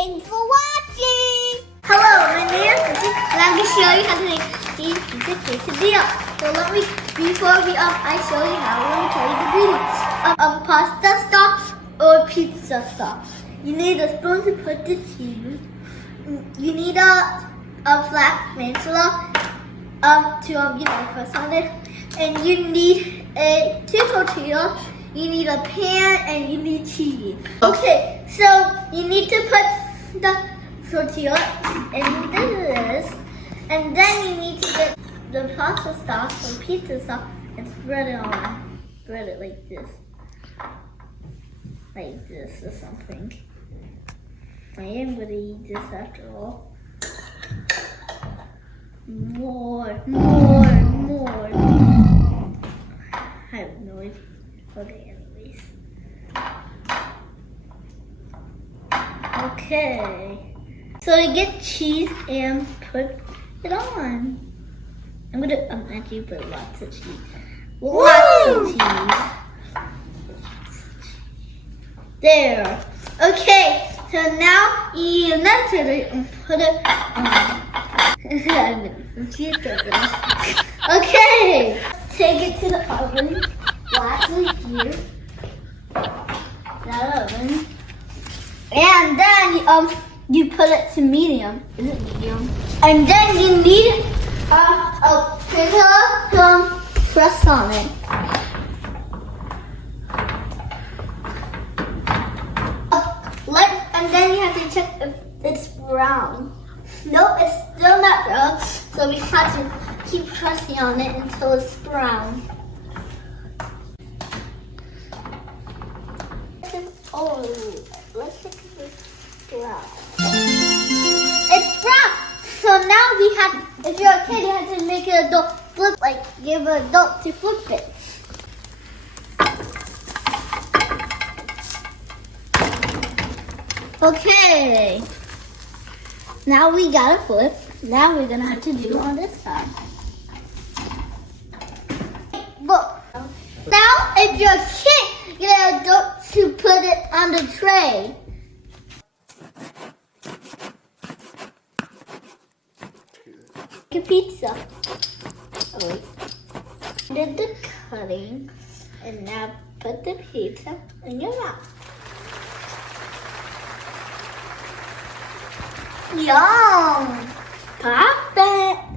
Thanks for watching. Hello, my name is Rithik, and I'm going to show you how to make these pizza quesadilla. So before I show you how, let me tell you the ingredients. Pasta sauce or pizza sauce. You need a spoon to put the cheese. You need a flat spatula to press on it, and you need two tortillas. You need a pan and you need cheese. Okay, so you need to put the tortilla in this, and then you need to get the pasta sauce or pizza sauce and spread it on. Spread it like this or something. I am gonna eat this after all. More. I have no idea. Okay, anyways. Okay. So you get cheese and put it on. I'm actually put lots of cheese. Lots of cheese. There. Okay, so now you need another turtle and put it on. Okay, take it to the oven. Flat here. That oven. And then you put it to medium. Is it medium? And then you need a pizza press on it. And then you have to check if it's brown. Nope, it's still not brown. So we have to keep pressing on it until it's brown. Oh, let's check if it's brown. It's brown! So now if you're a kid, you have to make an adult flip, give an adult to flip it. Okay. Now we got a flip. Now we're gonna have to do on this side. Look. Now if you're a kid, you get an adult to put it on the tray. Like a pizza. Oh wait. Did the cutting, and now put the pizza in your mouth. Yum! Perfect!